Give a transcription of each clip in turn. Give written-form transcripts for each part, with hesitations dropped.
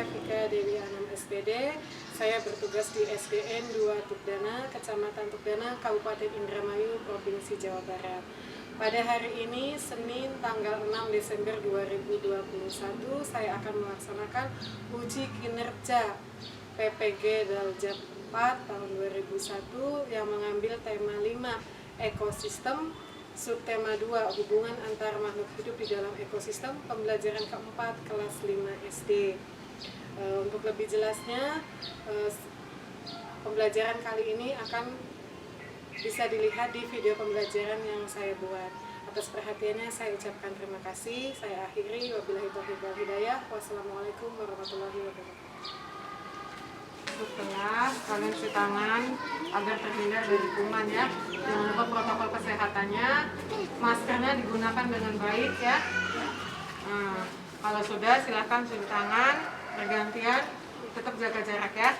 saya Vika Dewi Anam SPD. Saya bertugas di SDN 2 Tugdana, Kecamatan Tugdana, Kabupaten Indramayu, Provinsi Jawa Barat. Pada hari ini, Senin tanggal 6 Desember 2021, saya akan melaksanakan uji kinerja PPG Daljab 4 tahun 2001 yang mengambil tema 5 ekosistem, subtema 2 hubungan antar makhluk hidup di dalam ekosistem, pembelajaran keempat kelas 5 SD. Untuk lebih jelasnya, pembelajaran kali ini akan bisa dilihat di video pembelajaran yang saya buat. Atas perhatiannya saya ucapkan terima kasih. Saya akhiri, wabillahi taufiq wal hidayah. Wassalamualaikum warahmatullahi wabarakatuh. Setelah kalian cuci tangan agar terhindar dari kuman ya. Jangan lupa protokol kesehatannya. Maskernya digunakan dengan baik ya. Kalau sudah silahkan cuci tangan bergantian. Tetap jaga jarak ya.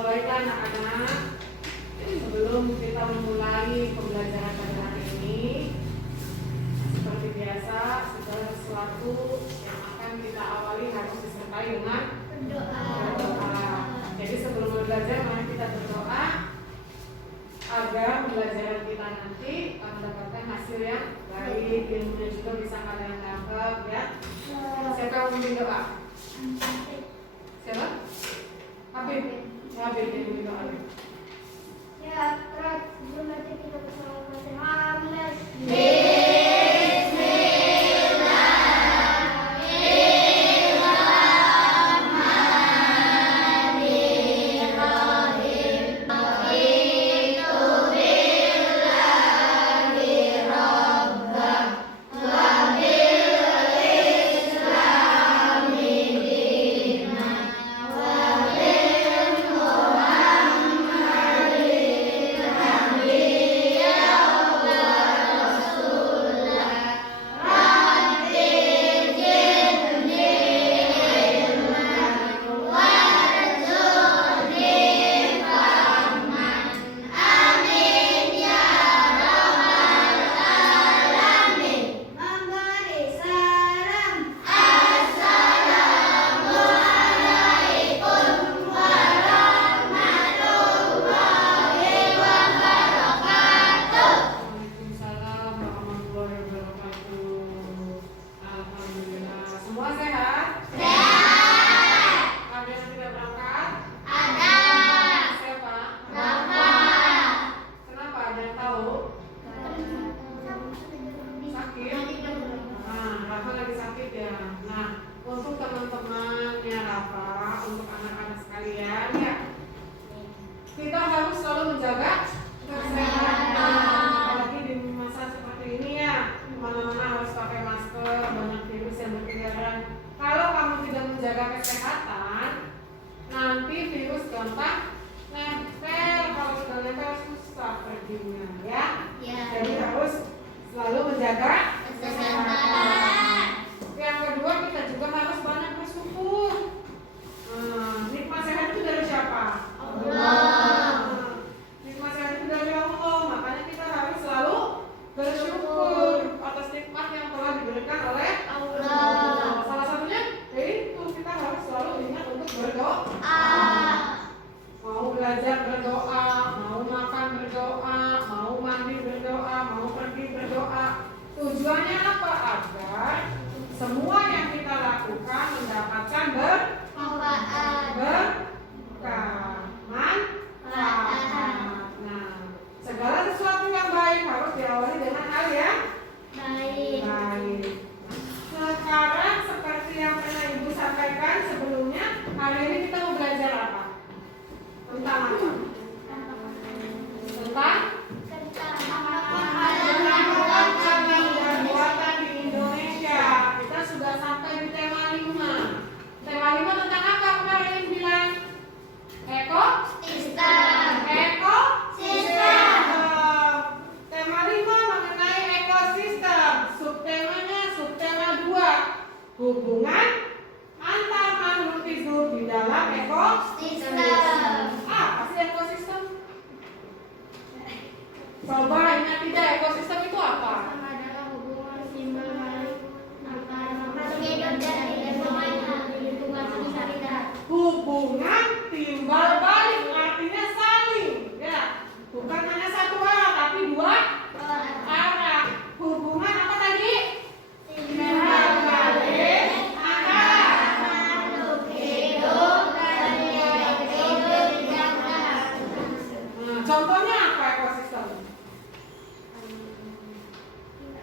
Baiklah anak-anak, sebelum kita memulai pembelajaran pada hari ini, seperti biasa, segala sesuatu yang akan kita awali harus disertai dengan berdoa. Jadi sebelum belajar, mari kita berdoa agar pembelajaran kita nanti mendapatkan hasil yang baik, ilmunya juga bisa kalian dapat ya. Siapa yang memimpin doa? Siapa? Habib. Habib yang memimpin doa. Ya, terus sebelum nanti kita bersama-sama. Yeah.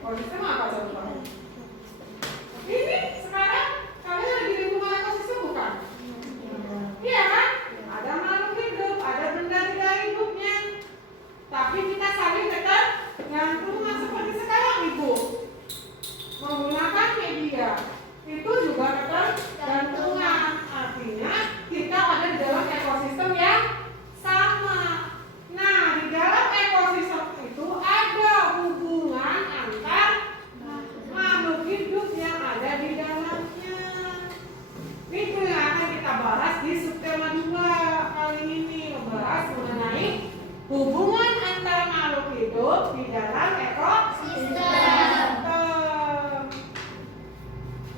Ekosistem apa coba? Ini sekarang kalian lagi di lingkungan ekosistem bukan? Iya kan? Ada makhluk hidup, ada benda tidak hidupnya. Tapi kita saling tergantungan seperti sekarang Ibu. Menggunakan media itu juga ketergantungan. Artinya kita ada di dalam ekosistem yang sama. Nah, di dalam ekosistem itu ada hubungan antar makhluk hidup yang ada di dalamnya. Itu yang akan kita bahas di subtema 2 kali ini, membahas mengenai hubungan antar makhluk hidup di dalam ekosistem.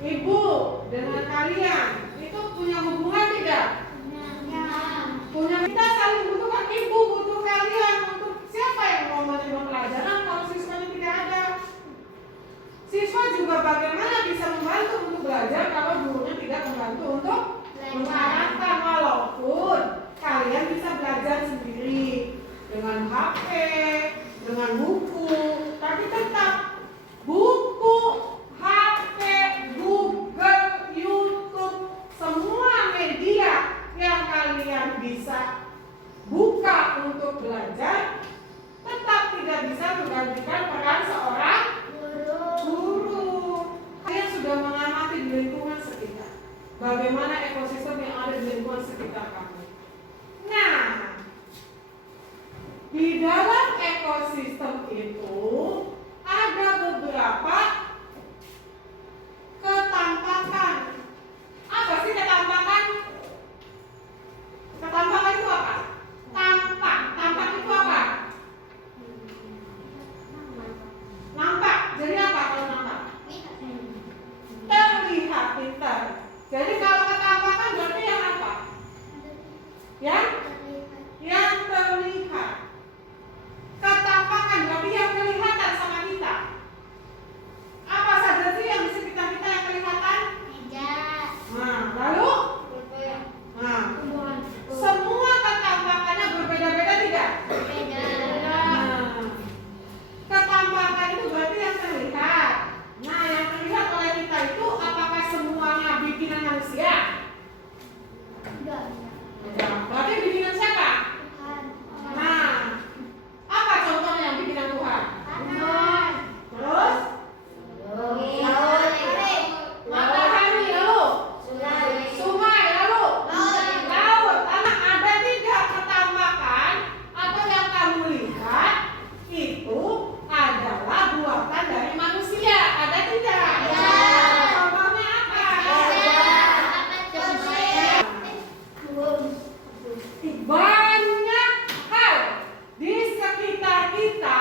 Ibu dengan kalian itu punya hubungan tidak? Punya. Kita saling butuhkan. Ibu butuh kalian untuk siapa yang mau menerima pelajaran kalau siswanya tidak ada? Siswa juga bagaimana bisa membantu untuk belajar kalau gurunya tidak membantu untuk mengarahkan, walaupun kalian bisa belajar sendiri dengan HP, dengan buku, tapi tetap buku, HP, Google, YouTube, semua media yang kalian bisa buka untuk belajar tetap tidak bisa menggantikan peran seorang guru. Kalian sudah mengamati di lingkungan sekitar, bagaimana ekosistem yang ada di lingkungan sekitar kamu. Nah, di dalam ekosistem itu ada beberapa ketampakan. Apa sih ketampakan? Ketampakan itu apa? Tampak. Tampak itu apa? Nampak. Jadi apa kalau nampak? Terlihat, pintar. Jadi kalau ketampakan berarti yang apa? Yang terlihat. Ketampakan berarti yang kelihatan sama kita. Apa saja sih yang di sekitar kita yang kelihatan? Nah, lalu? Nah, semua ketampakannya berbeda-beda tidak? Nah, ketampakan itu berarti yang terlihat. Nah, yang terlihat oleh kita itu apakah semuanya bikinan manusia? Tidak. Berarti bikinan siapa? Nah, apa contohnya yang bikinan Tuhan? Terus? Matahari, lalu? Sungai, lalu? Laut. Anak, ada tidak ketampakan atau yang kamu lihat itu adalah buatan dari manusia? Ada tidak? Contohnya apa? Banyak hal di sekitar kita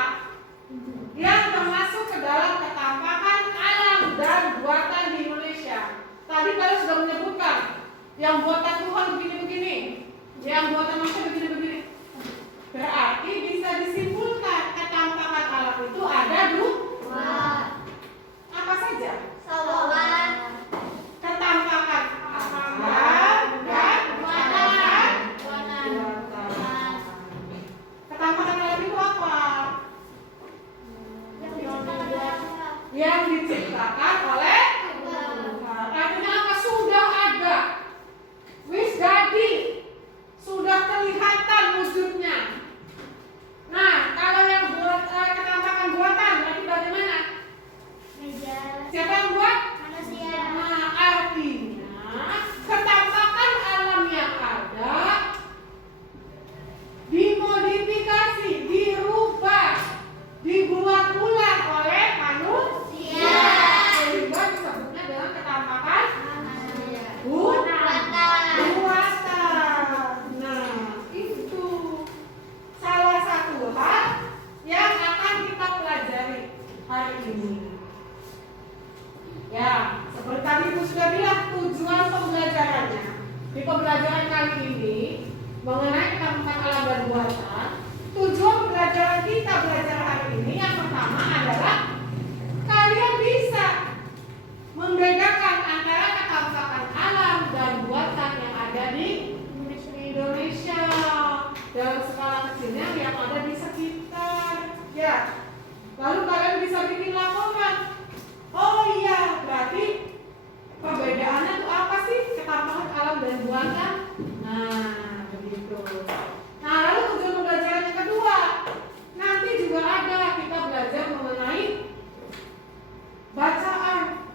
yang termasuk ke dalam ketampakan alam dan buatan di Indonesia. Tadi kalian sudah menyebutkan yang buatan Tuhan begini-begini, yang buatan manusia begini-begini. Berarti bisa disimpulkan ketampakan alam itu ada dua. Apa saja? Ketampakan alam dan buatan. Ketampakan alam itu apa? Yang diciptakan oleh Tuhan. Artinya apa? Sudah ada, wis jadi, sudah kelihatan wujudnya. Nah, kalau yang buat ketampakan buatan berarti bagaimana? Siapa yang buat? Nah, artinya ketampakan alam yang ada dimodifikasi, dirubah, dibuat ulang oleh manusia. Sehingga disebutnya dengan ketampakan buatan. Nah, itu salah satu hal yang akan kita pelajari hari ini. Ya, seperti tadi Ibu sudah bilang tujuan pembelajarannya. Di pembelajaran kali ini mengenai ketampakan alam dan buatan, tujuan pembelajaran kita belajar hari ini yang pertama adalah kalian bisa membedakan antara ketampakan alam dan buatan yang ada di Indonesia dalam skala kecilnya yang ada di sekitar. Ya, lalu kalian bisa bikin laporan Oh iya, berarti perbedaannya tuh apa sih ketampahan alam dan buatan? Nah, begitu. Nah, lalu tujuan pembelajaran yang kedua, nanti juga ada kita belajar mengenai bacaan,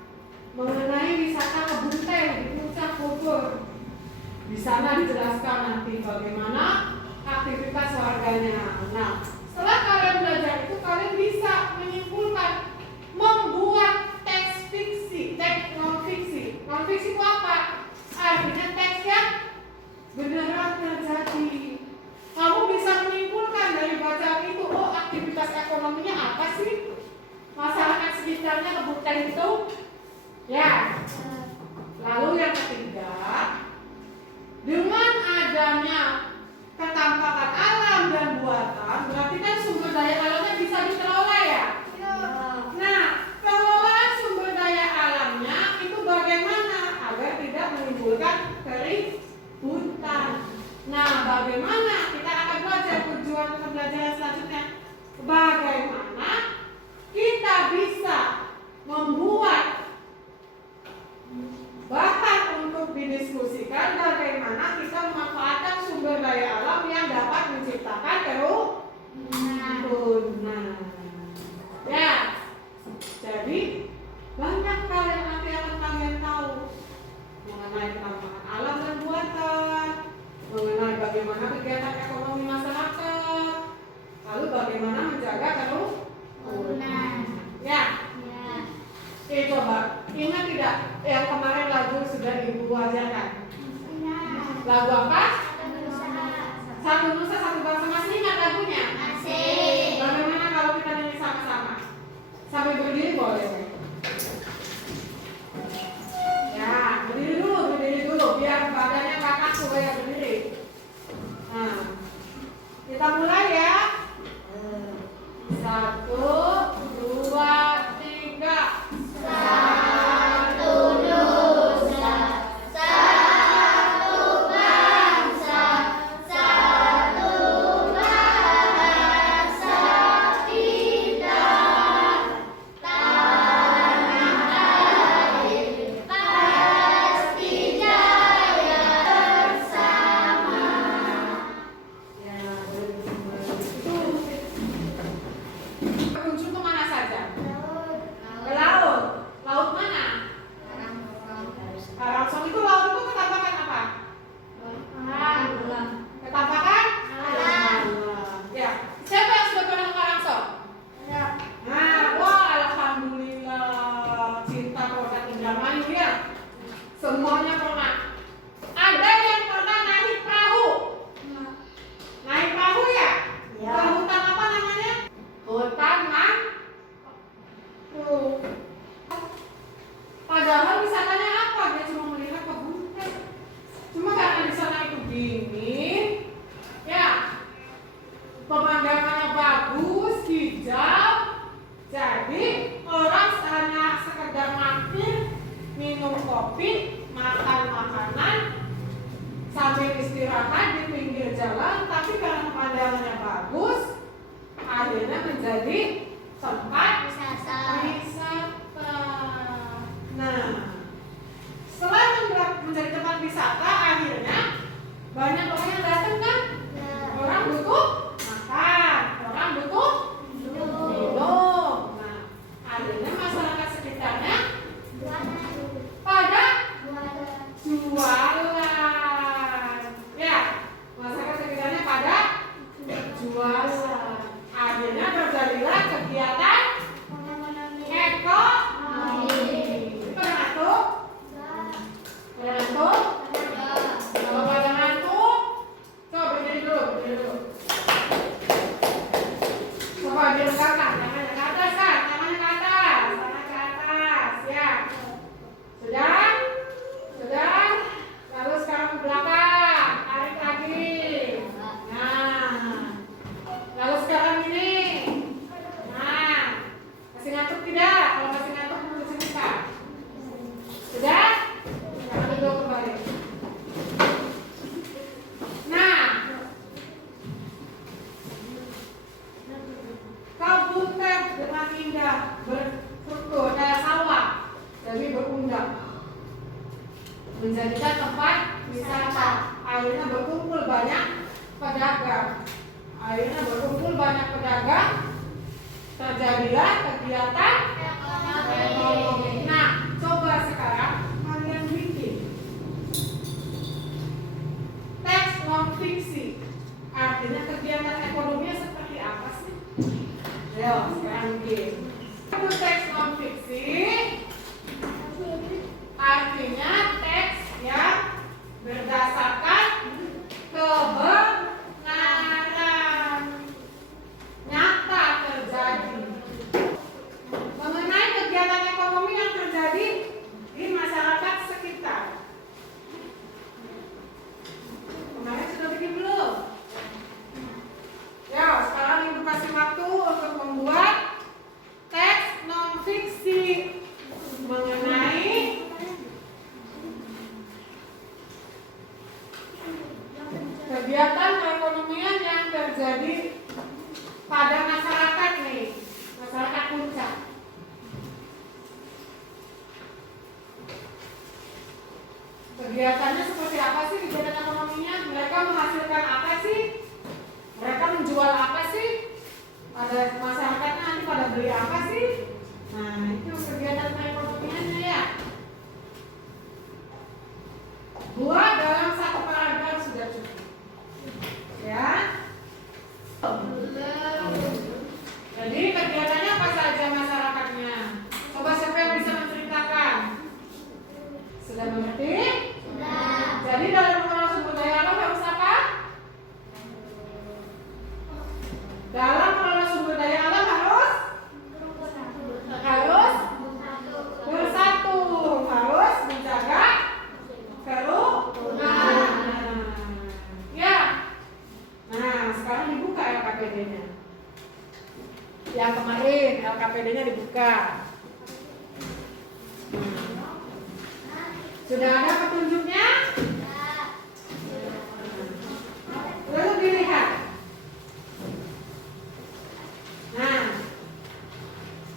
mengenai wisata kebun teh di Puncak Bogor. Di sana dijelaskan nanti bagaimana aktivitas warganya. Nah, setelah kalian belajar itu, kalian bisa menyimpulkan, membuat teks fiksi, teks non fiksi. Non fiksi itu apa? Artinya teks yang beneran terjadi. Kamu bisa menyimpulkan dari bacaan itu, oh aktivitas ekonominya apa sih? Masyarakat sekitarnya kebun teh itu, ya. Lalu yang ketiga, dengan adanya ketampakan alam dan buatan, berarti kan sumber daya alamnya bisa dikelola ya. Nah, pengelolaan sumber daya alamnya itu bagaimana agar tidak menimbulkan keributan. Nah, bagaimana kita akan belajar tujuan pembelajaran selanjutnya? Bagaimana kita bisa membuat bahan untuk didiskusikan, bagaimana kita memanfaatkan sumber daya alam yang dapat menciptakan kerukunan. Ya, jadi banyak hal yang nanti akan kalian tahu mengenai ketampahan alam dan buatan, mengenai bagaimana kegiatan ekonomi masyarakat, lalu bagaimana menjaga kerukunan. Ya. Oke, coba ingat tidak yang kemarin lagu sudah ibu ajarkan? Lagu apa? Satu Nusa Satu Bangsa. Masih ingat lagunya? Masih. Bagaimana kalau kita nyanyi sama-sama? Sampai berdiri boleh? Ya, berdiri dulu biar badannya kakak supaya berdiri. Nah, kita mulai ya. 1, 2, 3. Satu nusa, satu bangsa, satu bahasa kita, tanah air pasti jaya bersama. Ya, berkunjung kemana saja? Ke laut. Laut mana? Karangsong itu laut itu ketampakan apa? Ketampakan? Alam. Ya. Siapa yang sudah pernah ke Karangsong? Nah, wah alhamdulillah, cinta produk Indramayu ya. Semuanya pernah. Ada yang pernah naik perahu? Naik perahu ya? Ya. Ke hutan apa namanya? Hutan mangrove. Padahal wisatanya apa? Dia cuma melihat kebun teh. Cuma karena di sana itu dingin, ya, pemandangannya bagus, hijau, jadi orang hanya sekedar mampir, minum kopi, makan makanan, sambil istirahat di pinggir jalan. Tapi karena pemandangannya bagus, akhirnya menjadi tempat wisata. Nah, setelah menjadi tempat wisata, akhirnya banyak orang yang datang kan? Orang butuh makan, orang butuh minum. Nah, akhirnya masyarakat sekitarnya pada jualan. Ya, masyarakat sekitarnya pada jualan. Akhirnya terjadilah kegiatan kegiatan ekonomi. Nah, coba sekarang kalian bikin teks non fiksi. Artinya kegiatan ekonominya seperti apa sih? Ayo, sekarang bikin. Teks non fiksi artinya teks yang berdasarkan kebenaran nyata terjadi mengenai kegiatan ekonomi yang terjadi di masyarakat sekitar. Kemarin sudah bikin belum? Ya, sekarang Ibu kasih waktu untuk membuat teks non fiksi mengenai kegiatan perekonomian yang terjadi pada masyarakat nih, masyarakat Puncak. Kegiatannya seperti apa sih kegiatan ekonominya? Mereka menghasilkan apa sih? Mereka menjual apa sih? Pada masyarakatnya nanti pada beli apa sih? Nah, itu kegiatan perekonomiannya ya. Buat dalam satu paragraf sudah cukup. Ya. Jadi kegiatannya apa saja masyarakatnya? Coba siapa yang bisa menceritakan? Sudah mengerti? Sudah. Jadi dalam mengelola sumber daya alam harus apa? Dalam mengelola sumber daya alam harus bersatu, harus menjaga kerukunan. Ya. Nah, sekarang dibuka LKPD-nya. Yang kemarin LKPD-nya dibuka. Sudah ada petunjuknya? Lalu dilihat. Nah,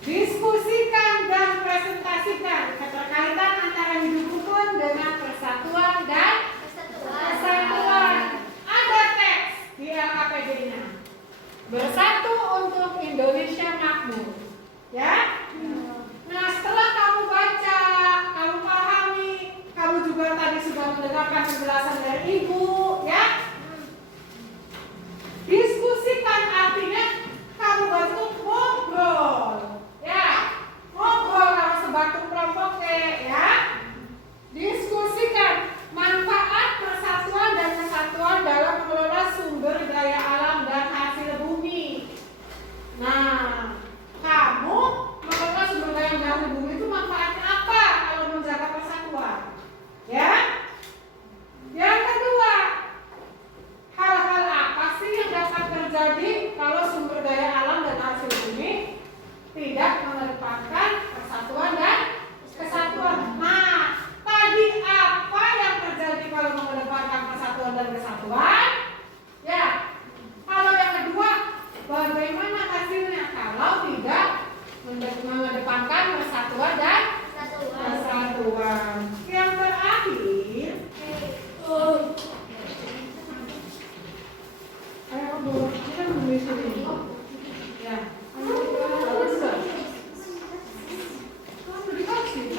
diskusikan dan presentasikan keterkaitan antara hidup rukun dengan persatuan dan kesatuan. Ada teks di LKPD-nya. Bersatu untuk Indonesia makmur. Ya? Nah, setelah kamu baca, kamu pahami, kamu juga tadi sudah mendengarkan penjelasan dari Ibu, ya? Diskusikan artinya kamu bantu ngobrol, ya? Ngobrol kalau sebatuk kelompok ya? Diskusikan manfaat persatuan dan kesatuan dalam mengelola sumber daya alam dan hasil bumi. Nah, kamu mengelola sumber daya dan hasil bumi itu manfaatnya apa kalau menjaga persatuan? Ya? Yang kedua, hal-hal apa sih yang dapat terjadi kalau sumber daya alam dan hasil bumi tidak mengedepankan persatuan dan kesatuan? Nah, tadi apa yang terjadi kalau mengedepankan persatuan dan kesatuan? Ya. Kalau yang kedua, bagaimana hasilnya kalau tidak mengedepankan persatuan dan kesatuan? Yang terakhir, ayo Bu, kita menulis ini. Ya. Kamu dikasih.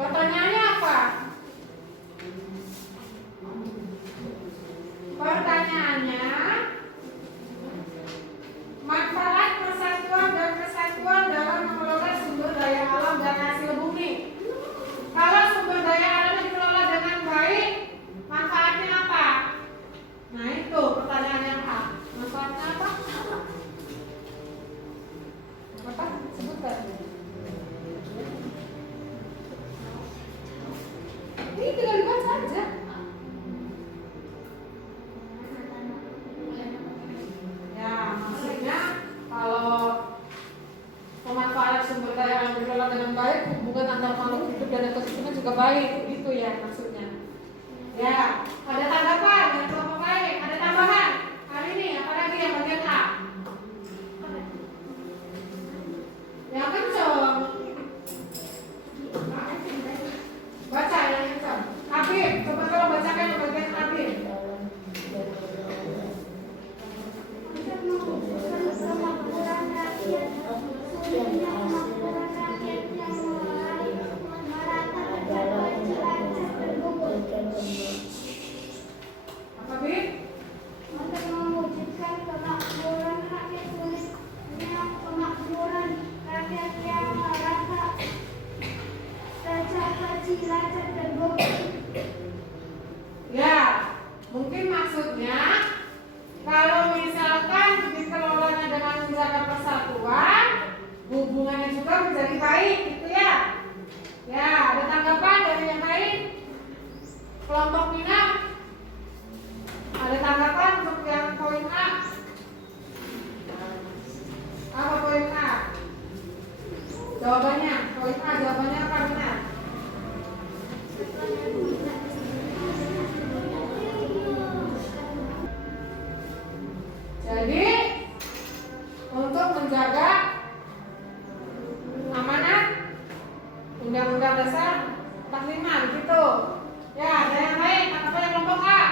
Pertanyaannya apa? Pertanyaannya, manfaat persatuan dan kesatuan dalam mengelola sumber daya alam dan hasil bumi. Kalau sumber daya alam dikelola dengan baik, manfaatnya apa? Nah itu pertanyaannya apa? Manfaatnya apa? Apa? Sebutkan. Ini tinggal dibaca aja. Ya, maksudnya kalau pemanfaatan sumber daya alam dikelola dengan baik, hubungan antar makhluk hidup dan ekosistemnya juga baik, gitu ya maksudnya. Ya, ada tanggapan yang kelompok lain, ada tambahan. Hari ini apa lagi yang bagian A? Yang kencang. Baca yang kencang. Habib, coba kalau bacakan yang bagian Habib. Kemakmuran rakyat, sulitnya kemakmuran rakyat yang mulai merata tercapai Cilacap terbukti. Apa Bib? Untuk mewujudkan kemakmuran rakyat, sulitnya kemakmuran rakyat yang merata tercapai Cilacap terbukti. Ya, mungkin maksudnya kalau misalkan dikelolanya dengan menjaga persatuan, hubungannya juga menjadi baik, gitu ya. Ya, ada tanggapan dari yang lain? Kelompok Mina, ada tanggapan untuk yang poin A? Apa poin A? Jawabannya, poin A jawabannya apa benar? Jadi untuk menjaga amanat Undang-Undang Dasar 45 begitu. Ya, ada yang lain? Apa yang kelompok A?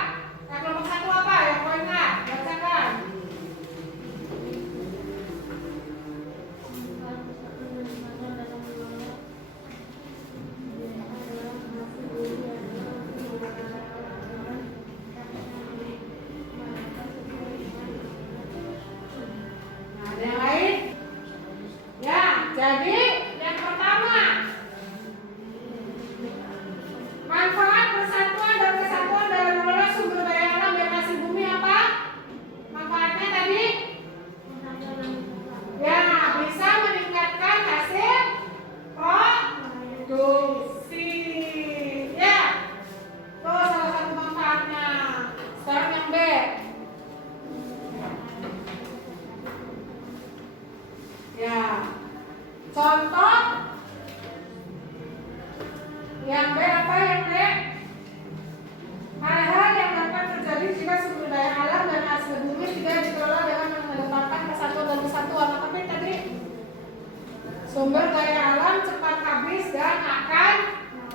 Yang kelompok 1 apa? Yang poin A? Bacakan. Nah, ada yang lain? Ya, jadi yang pertama, manfaat persatuan dan kesatuan dalam mengelola sumber daya alam dan hasil bumi apa? Manfaatnya tadi? Ya, bisa meningkatkan hasil produksi. Ya, itu salah satu manfaatnya. Sekarang yang B. Ya, contoh yang B apa yang B? Hal-hal yang dapat terjadi jika sumber daya alam dan hasil bumi tidak dikelola dengan mengedepankan kesatuan dan kesatuan. Apa yang tadi? Sumber daya alam cepat habis dan akan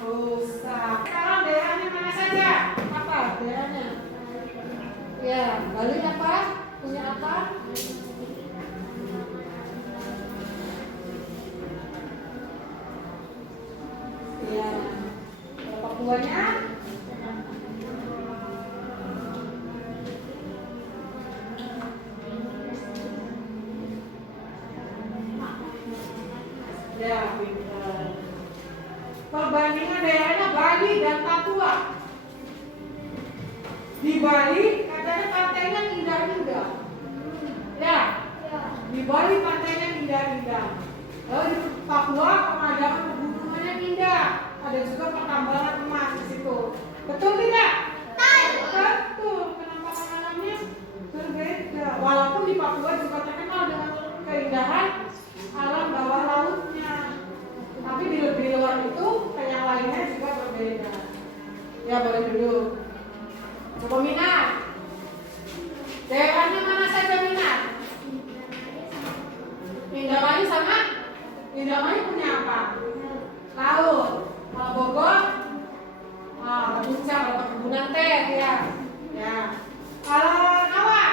rusak. Sekarang daerahnya mana saja? Apa daerahnya? Ya, Bali apa? Punya apa? Ya, Papuanya? Ya, pintar. Perbandingan daerahnya Bali dan Papua. Di Bali katanya pantainya indah-indah. Ya, di Bali pantainya indah-indah. Lalu di Papua pemandangan pegunungannya indah. Ada juga pertambangan emas di situ. Betul tidak? Betul. Penampakan alamnya berbeda. Walaupun di Papua juga terkenal dengan keindahan alam bawah lautnya. Tapi di luar itu yang lainnya juga berbeda. Ya, boleh duduk. Coba minat. Daerahnya mana saja minat? Indramayu sama? Indramayu punya apa? Laut. Kalau Bogor, puncak atau perkebunan teh ya. Ya. Kalau Nawa,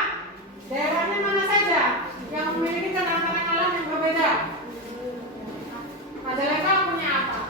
daerahnya mana saja yang memiliki ketahanan alam yang berbeda? Majalengka punya apa?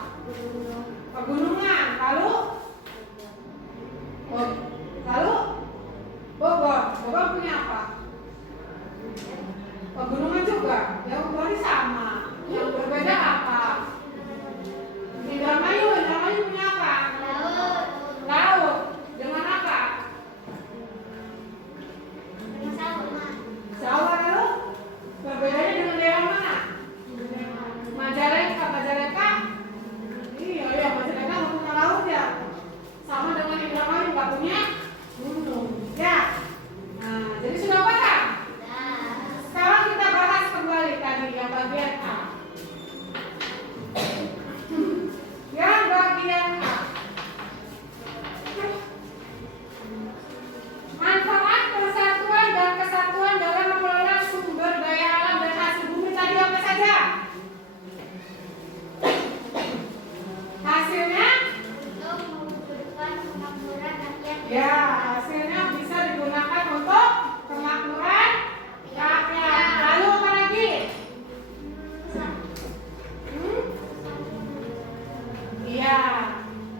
Iya.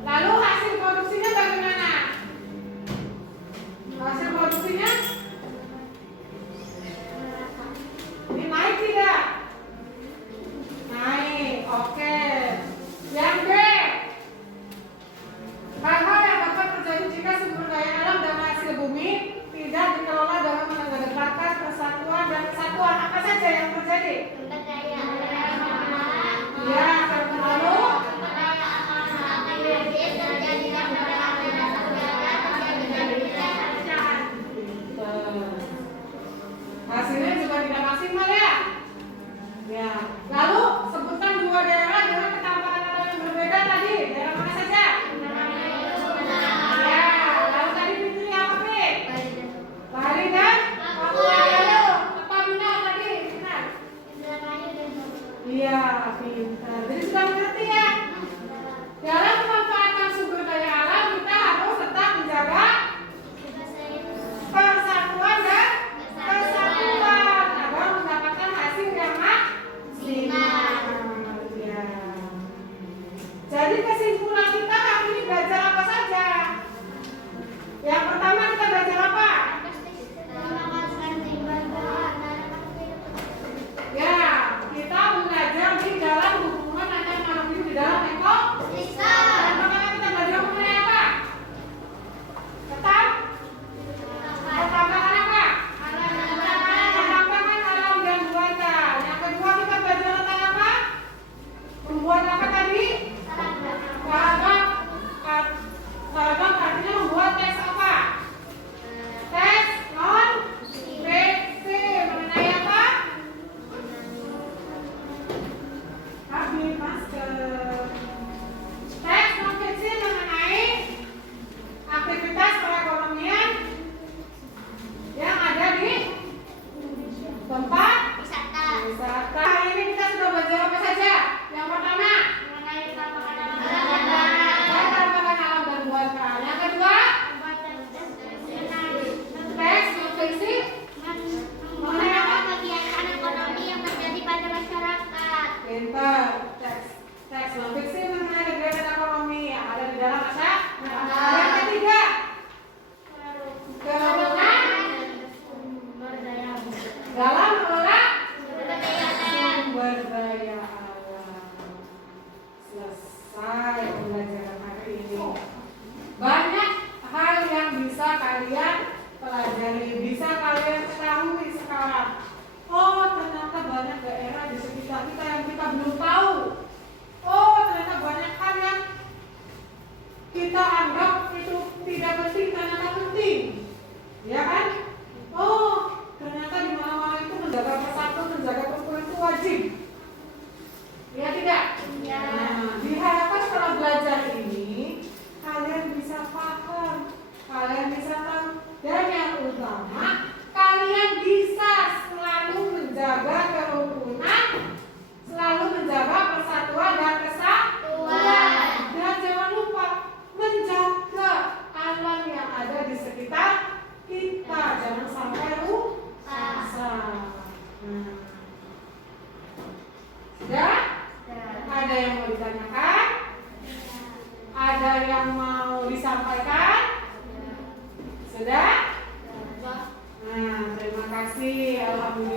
Lalu hasil produksinya bagaimana? Hasil produksinya ini naik tidak? Naik. Oke. Yang B, hal-hal yang dapat terjadi jika sumber daya alam dan hasil bumi tidak dikelola dalam menegakkan persatuan dan kesatuan. Apa saja yang terjadi? Sumber daya alam. Ya, lalu Sumber daya alam biologis terjadi karena aktivitas udara terjadi dari hasilnya juga tidak maksimal ya. Ya. Lalu sebutkan dua daerah dengan ketampanan alam yang berbeda tadi. Daerah mana saja? Ya. Lalu tadi pilih apa Pik? Bali dan Papua. Lalu apa Bina tadi? Benar. Iya, pintar. Jadi sudah mengerti ya. Dalam memanfaatkan sumber daya alam kita harus tetap menjaga persatuan dan kesatuan agar mendapatkan hasil yang maksimal. Ya. Jadi kesimpulan kita hari ini belajar apa saja? Yang pertama kita belajar apa? Ya, kita belajar di dalam hubungan antar makhluk hidup di dalam ekosistem. Dan pertama kita belajar mengenai apa? Ketambahan apa? Ketambahan alam dan buatan. Yang kedua kita belajar tentang apa? Membuat apa tadi? Seragam artinya membuat tes apa? Tes non-fiksi mengenai apa? Habis masker. Tes non-fiksi mengenai aktivitas perekonomian yang ada di tempat wisata. Hari ini kita sudah belajar apa saja? Yang pertama, ketambahan alam dan buatan. Yang kedua, tes non-fiksi mengenai apa? kegiatan ekonomi yang terjadi pada masyarakat. Pintar. Teks non-fiksi mengenai kegiatan ekonomi yang ada di dalam masyarakat. Yang ketiga, kewenangan dalam mengelola sumber daya alam. Selesai pembelajaran hari ini. Banyak hal yang bisa kalian pelajari, bisa kalian ketahui sekarang. Oh, ternyata banyak daerah di sekitar kita yang kita belum tahu. Oh, ternyata banyak hal yang kita anggap itu tidak penting, ternyata penting. Ya kan? Oh, ternyata di mana-mana itu menjaga persatuan, menjaga kerukunan itu wajib. Ya tidak? Ya. Nah, diharapkan setelah belajar ini kalian bisa paham, kalian bisa tahu, dan yang utama kalian bisa selalu menjaga kerukunan, selalu menjaga persatuan dan kesatuan. Dan jangan lupa menjaga alam yang ada di sekitar kita, jangan sampai rusak. Sudah? Ada yang mau ditanyakan? Ada yang mau disampaikan? Sudah? Nah, terima kasih. Alhamdulillah.